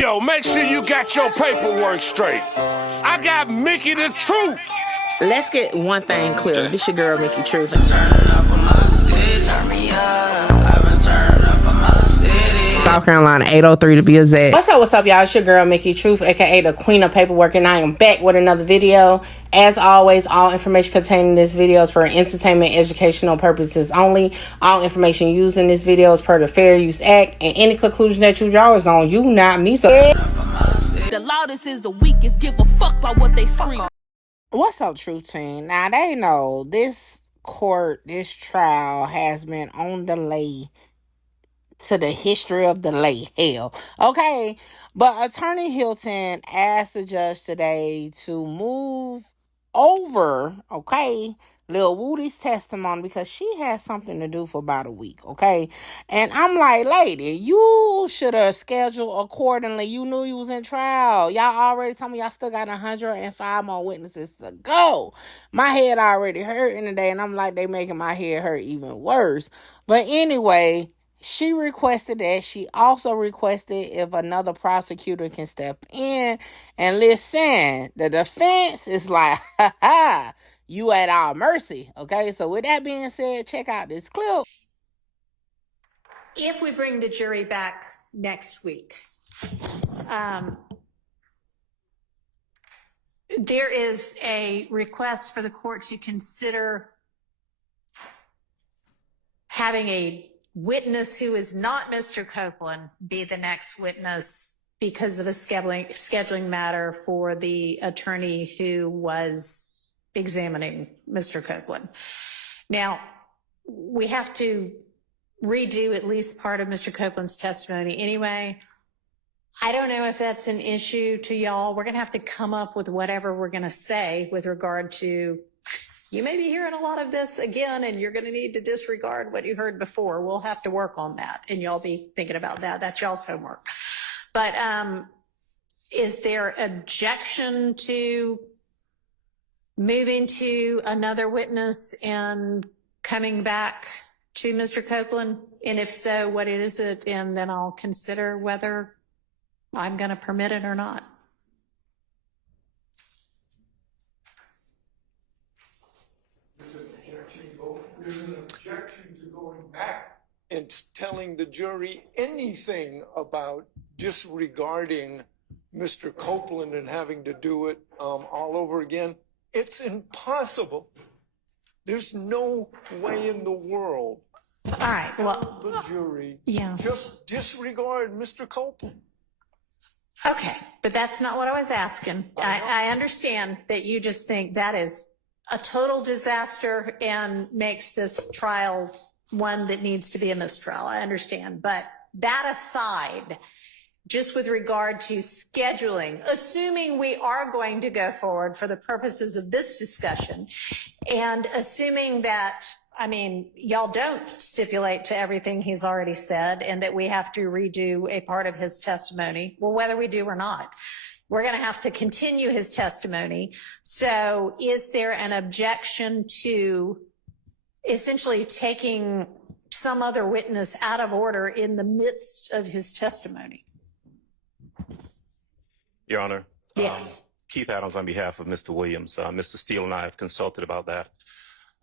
Yo, make sure you got your paperwork straight. I got Mickey the Truth. Let's get one thing clear. This your girl, Mickey Truth. South Carolina, 803 to be exact. What's up, y'all? It's your girl, Mickey Truth, aka the Queen of Paperwork, and I am back with another video. As always, all information contained in this video is for entertainment, educational purposes only. All information used in this video is per the Fair Use Act, and any conclusion that you draw is on you, not me. So the loudest is the weakest. Give a fuck about what they scream. What's up, Truth Team? Now, they know this trial has been on delay to the history of delay. Hell. Okay. But Attorney Hilton asked the judge today to move over, okay, Lil Woody's testimony because she had something to do for about a week, okay? And I'm like, lady, you should have scheduled accordingly. You knew you was in trial. Y'all already told me y'all still got 105 more witnesses to go. My head already hurting today, and I'm like, they making my head hurt even worse. But anyway, she requested that. She also requested if another prosecutor can step in. And listen, the defense is like, ha ha, you at our mercy. Okay, so with that being said, check out this clip. If we bring the jury back next week, there is a request for the court to consider having a witness who is not Mr. Copeland be the next witness because of a scheduling matter for the attorney who was examining Mr. Copeland. Now, we have to redo at least part of Mr. Copeland's testimony anyway. I don't know if that's an issue to y'all. We're going to have to come up with whatever we're going to say with regard to, you may be hearing a lot of this again, and you're going to need to disregard what you heard before. We'll have to work on that, and y'all be thinking about that. That's y'all's homework. But is there objection to moving to another witness and coming back to Mr. Copeland? And if so, what is it? And then I'll consider whether I'm going to permit it or not. There's an objection to going back and telling the jury anything about disregarding Mr. Copeland and having to do it all over again. It's impossible. There's no way in the world. All right. Well, the jury yeah. Just disregard Mr. Copeland. Okay, but that's not what I was asking. I understand that you just think that is a total disaster and makes this trial one that needs to be a mistrial. I understand. But that aside, just with regard to scheduling, assuming we are going to go forward for the purposes of this discussion, and assuming that, I mean, y'all don't stipulate to everything he's already said and that we have to redo a part of his testimony, well, whether we do or not, we're going to have to continue his testimony. So is there an objection to essentially taking some other witness out of order in the midst of his testimony? Your Honor. Yes. Keith Adams on behalf of Mr. Williams. Mr. Steele and I have consulted about that.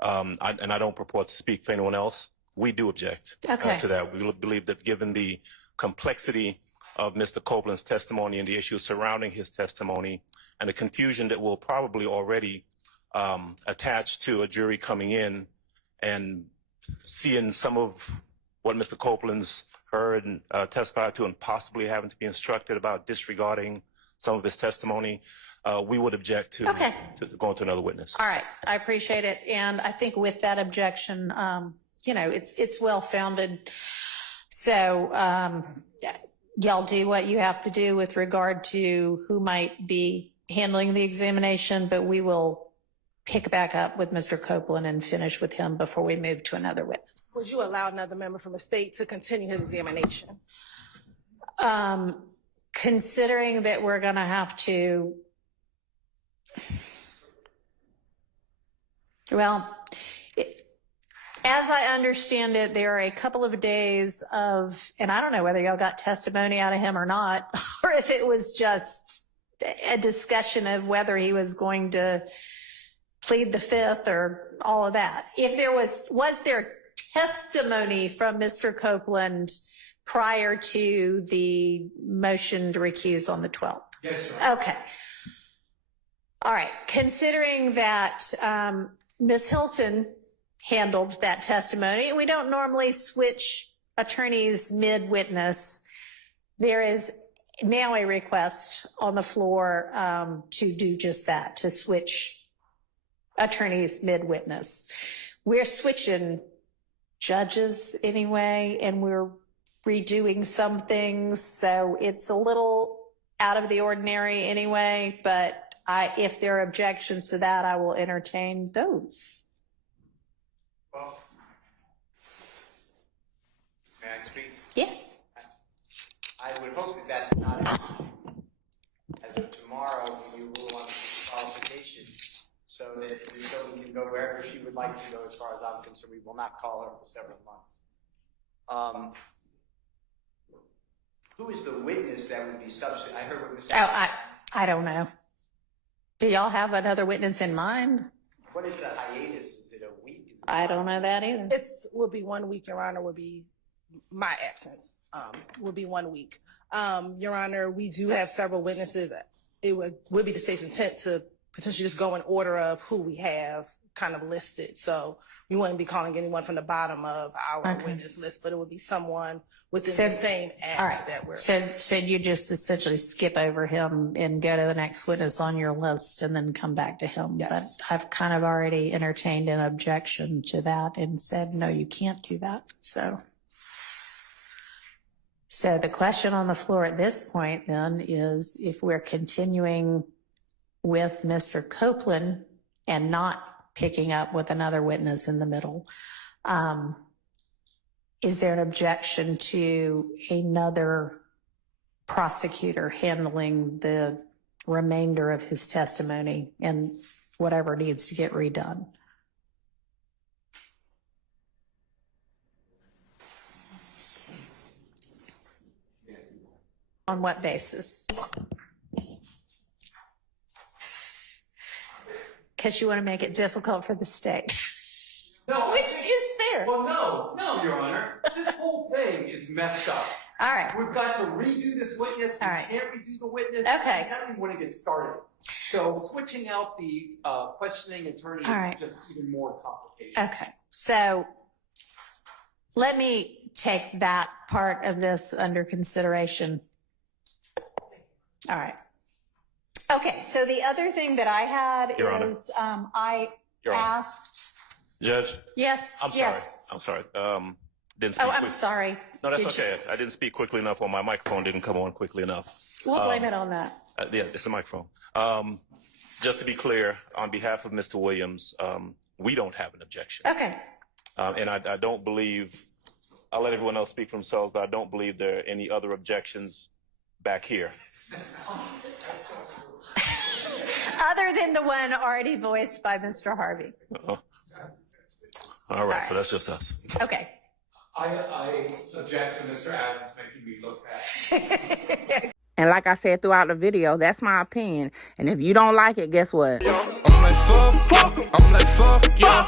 And I don't purport to speak for anyone else. We do object to that. We believe that given the complexity of Mr. Copeland's testimony and the issues surrounding his testimony and the confusion that will probably already attach to a jury coming in and seeing some of what Mr. Copeland's heard and testified to and possibly having to be instructed about disregarding some of his testimony, we would object to going to another witness. All right, I appreciate it. And I think with that objection, you know, it's well-founded. So y'all do what you have to do with regard to who might be handling the examination, but we will pick back up with Mr. Copeland and finish with him before we move to another witness. Would you allow another member from the state to continue his examination? Considering that we're going to have to, well, As I understand it, there are a couple of days of, and I don't know whether y'all got testimony out of him or not, or if it was just a discussion of whether he was going to plead the fifth or all of that. If there was there testimony from Mr. Copeland prior to the motion to recuse on the 12th? Yes, sir. Okay. All right. Considering that Ms. Hilton handled that testimony, we don't normally switch attorneys mid-witness. There is now a request on the floor to do just that, to switch attorneys mid-witness. We're switching judges anyway, and we're redoing some things, so it's a little out of the ordinary anyway, but if there are objections to that, I will entertain those. Well, may I speak? Yes. I would hope that that's not as of tomorrow when you rule on the qualification, so that Ms. Hilton can go wherever she would like to go. As far as I'm concerned, we will not call her for several months. Who is the witness that would be substitute? I heard what Ms. I don't know. Do y'all have another witness in mind? What is the hiatus? Is it a week? I don't know that either. Will be 1 week, Your Honor, would be my absence, will be 1 week. Your Honor, we do have several witnesses. It would be the state's intent to potentially just go in order of who we have kind of listed. So we wouldn't be calling anyone from the bottom of our witness list, but it would be someone within the same act that we're. So you just essentially skip over him and go to the next witness on your list and then come back to him. Yes. But I've kind of already entertained an objection to that and said, no, you can't do that. So the question on the floor at this point then is if we're continuing with Mr. Copeland and not picking up with another witness in the middle, is there an objection to another prosecutor handling the remainder of his testimony and whatever needs to get redone? On what basis? Because you want to make it difficult for the state. No, Which is fair. Well, no, Your Honor. This whole thing is messed up. All right. We've got to redo this witness. All right. We can't redo the witness. Okay. I don't even want to get started. So switching out the questioning attorney All right. is just even more complicated. Okay. So let me take that part of this under consideration. All right. Okay. So the other thing that I had Your Honor. is I Your Honor. asked. Judge, Yes. I'm sorry. yes. I'm sorry. Didn't speak Oh, I'm quick- sorry. No, that's Did you- okay. I didn't speak quickly enough, or my microphone didn't come on quickly enough. We'll blame it on that. Yeah, it's the microphone. Just to be clear, on behalf of Mr. Williams, we don't have an objection. Okay. And I don't believe, I'll let everyone else speak for themselves, but I don't believe there are any other objections back here. Other than the one already voiced by Mr. Harvey. All right, so that's just us. Okay. I object to Mr. Adams making me look bad. And like I said throughout the video, that's my opinion. And if you don't like it, guess what? I'm like, fuck yeah.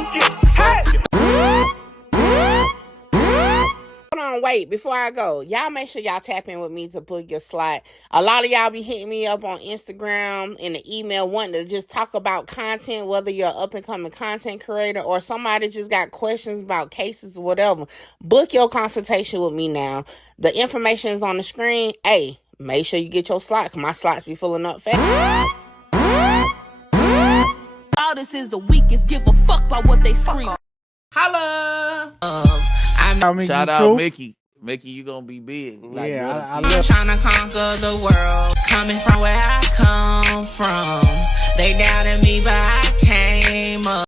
Hold on, wait, before I go, y'all make sure y'all tap in with me to book your slot. A lot of y'all be hitting me up on Instagram and the email wanting to just talk about content, whether you're an up-and-coming content creator or somebody just got questions about cases or whatever. Book your consultation with me now. The information is on the screen. Hey, make sure you get your slot, because my slots be filling up fast. Loudest is the weakest, give a fuck about what they scream. Holla! Shout out Mickey. Mickey, you gonna be big. Like I'm trying to conquer the world. Coming from where I come from. They doubted me, but I came up.